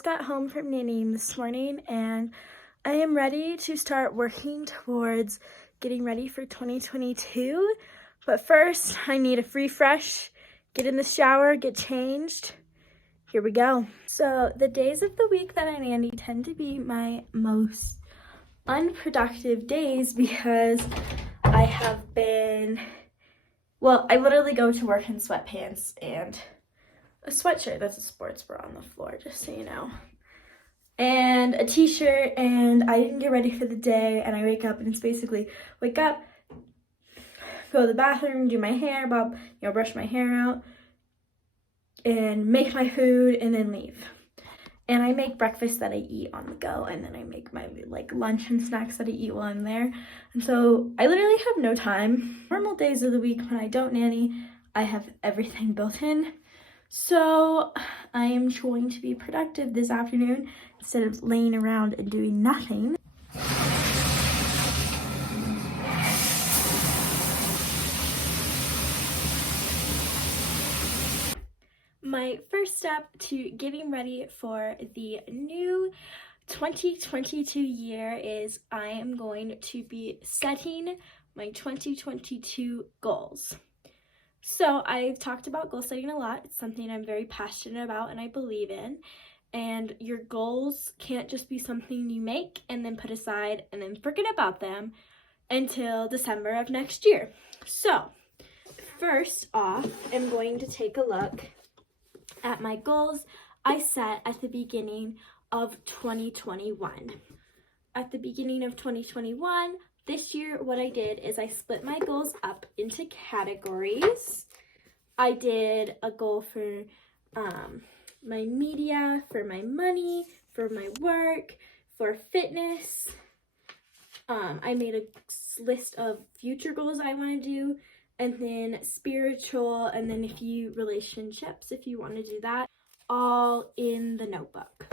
just got home from nannying this morning and I am ready to start working towards getting ready for 2022. But first, I need a refresh, get in the shower, get changed. Here we go. So the days of the week that I nanny tend to be my most unproductive days because I have been, I literally go to work in sweatpants and a sweatshirt. That's a sports bra on the floor, just so you know. And a t-shirt, and I didn't get ready for the day, and I wake up and it's basically wake up, go to the bathroom, do my hair, brush my hair out, and make my food, and then leave. And I make breakfast that I eat on the go, and then I make my lunch and snacks that I eat while I'm there. And so I literally have no time. Normal days of the week when I don't nanny, I have everything built in. So I am going to be productive this afternoon instead of laying around and doing nothing. My first step to getting ready for the new 2022 year is I am going to be setting my 2022 goals. So I've talked about goal setting a lot. It's something I'm very passionate about and I believe in. And your goals can't just be something you make and then put aside and then forget about them until December of next year. So first off, I'm going to take a look at my goals I set at the beginning of 2021. At the beginning of 2021, this year, what I did is I split my goals up into categories. I did a goal for my media, for my money, for my work, for fitness. I made a list of future goals I want to do, and then spiritual, and then a few relationships if you want to do that, all in the notebook.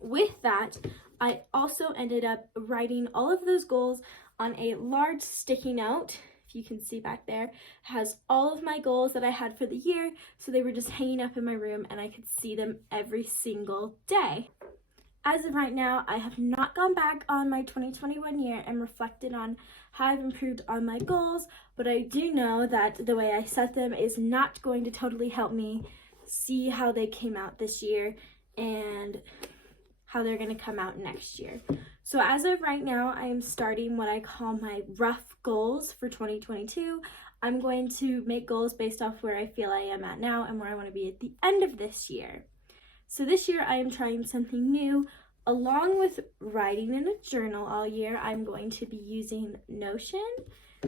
With that, I also ended up writing all of those goals on a large sticky note. If you can see back there, it has all of my goals that I had for the year, so they were just hanging up in my room and I could see them every single day. As of right now, I have not gone back on my 2021 year and reflected on how I've improved on my goals, but I do know that the way I set them is not going to totally help me see how they came out this year and how they're going to come out next year. So as of right now, I am starting what I call my rough goals for 2022. I'm going to make goals based off where I feel I am at now and where I want to be at the end of this year. So this year I am trying something new. Along with writing in a journal all year, I'm going to be using Notion,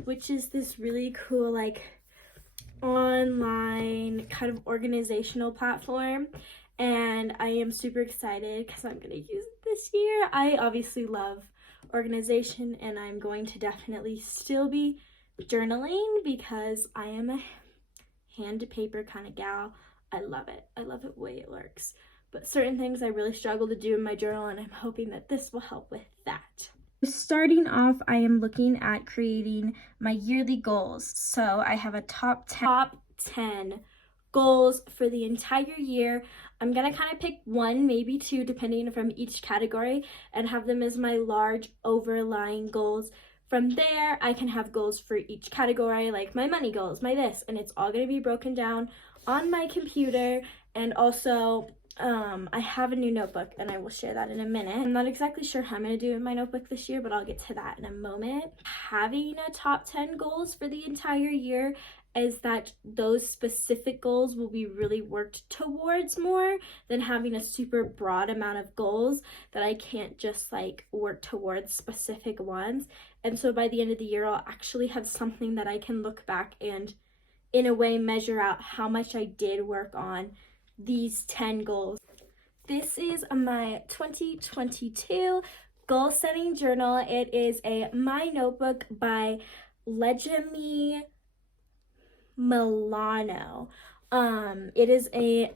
which is this really cool online kind of organizational platform. And I am super excited because I'm going to use it this year. I obviously love organization and I'm going to definitely still be journaling because I am a hand to paper kind of gal. I love it. I love it the way it works. But certain things I really struggle to do in my journal and I'm hoping that this will help with that. Starting off, I am looking at creating my yearly goals. So I have a top 10 goals for the entire year. I'm gonna kind of pick one, maybe two, depending from each category, and have them as my large overlying goals. From there, I can have goals for each category, like my money goals, my this, and it's all gonna be broken down on my computer. And also, I have a new notebook, and I will share that in a minute. I'm not exactly sure how I'm gonna do in my notebook this year, but I'll get to that in a moment. Having a top 10 goals for the entire year is that those specific goals will be really worked towards more than having a super broad amount of goals that I can't just work towards specific ones. And so by the end of the year, I'll actually have something that I can look back and in a way measure out how much I did work on these 10 goals. This is my 2022 goal setting journal. It is a My Notebook by Legimi Milano. It is a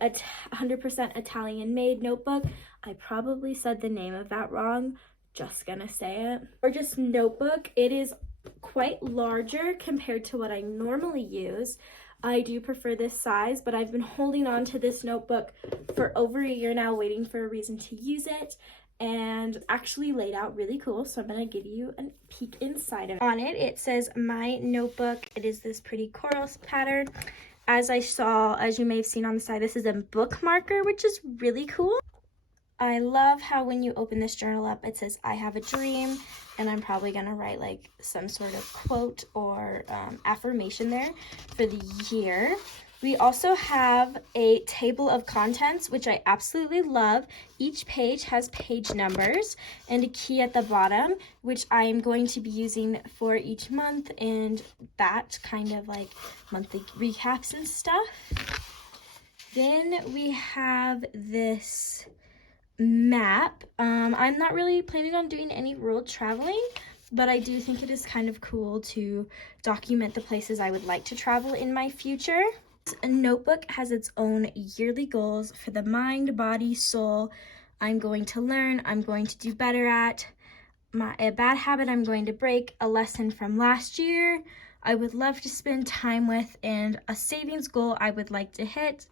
100% Italian made notebook. I probably said the name of that wrong, just gonna say it. Or just notebook. It is quite larger compared to what I normally use. I do prefer this size, but I've been holding on to this notebook for over a year now, waiting for a reason to use it, and actually laid out really cool. So I'm gonna give you a peek inside of it. On it, it says my notebook. It is this pretty coral pattern. As you may have seen on the side, this is a bookmarker, which is really cool. I love how when you open this journal up, it says, I have a dream, and I'm probably gonna write like some sort of quote or affirmation there for the year. We also have a table of contents, which I absolutely love. Each page has page numbers and a key at the bottom, which I am going to be using for each month and that kind of like monthly recaps and stuff. Then we have this map. I'm not really planning on doing any world traveling, but I do think it is kind of cool to document the places I would like to travel in my future. A notebook has its own yearly goals for the mind, body, soul. I'm going to learn, I'm going to do better at, a bad habit I'm going to break, a lesson from last year I would love to spend time with, and a savings goal I would like to hit,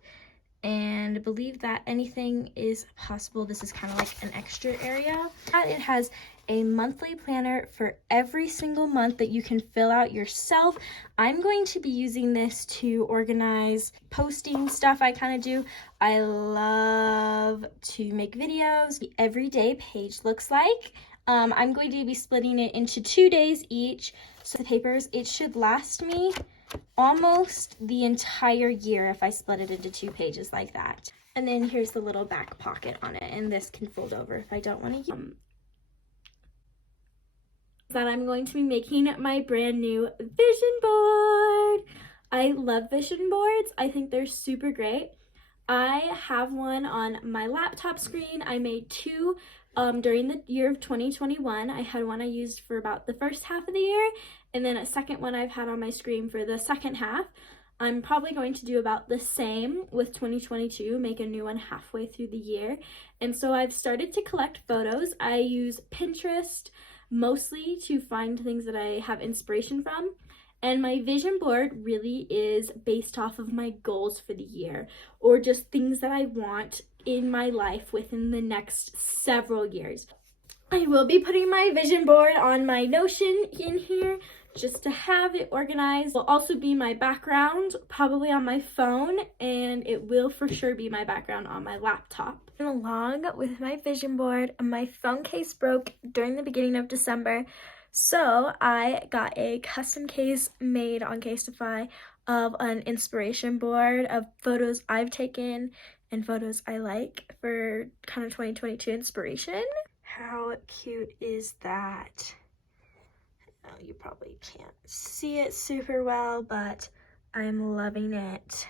and believe that anything is possible. This is kind of like an extra area. It has a monthly planner for every single month that you can fill out yourself. I'm going to be using this to organize posting stuff I kind of do. I love to make videos. The everyday page looks like. I'm going to be splitting it into 2 days each. So the papers, it should last me almost the entire year if I split it into 2 pages like that. And then here's the little back pocket on it, and this can fold over if I don't want to use that. I'm going to be making my brand new vision board. I love vision boards. I think they're super great. I have one on my laptop screen. I made 2 during the year of 2021. I had one I used for about the first half of the year, and then a second one I've had on my screen for the second half. I'm probably going to do about the same with 2022, make a new one halfway through the year. And so I've started to collect photos. I use Pinterest mostly to find things that I have inspiration from. And my vision board really is based off of my goals for the year, or just things that I want in my life within the next several years. I will be putting my vision board on my Notion in here just to have it organized. It will also be my background, probably on my phone, and it will for sure be my background on my laptop. And along with my vision board, my phone case broke during the beginning of December, so I got a custom case made on Casetify of an inspiration board of photos I've taken and photos I like for kind of 2022 inspiration. How cute is that? Oh, you probably can't see it super well, but I'm loving it.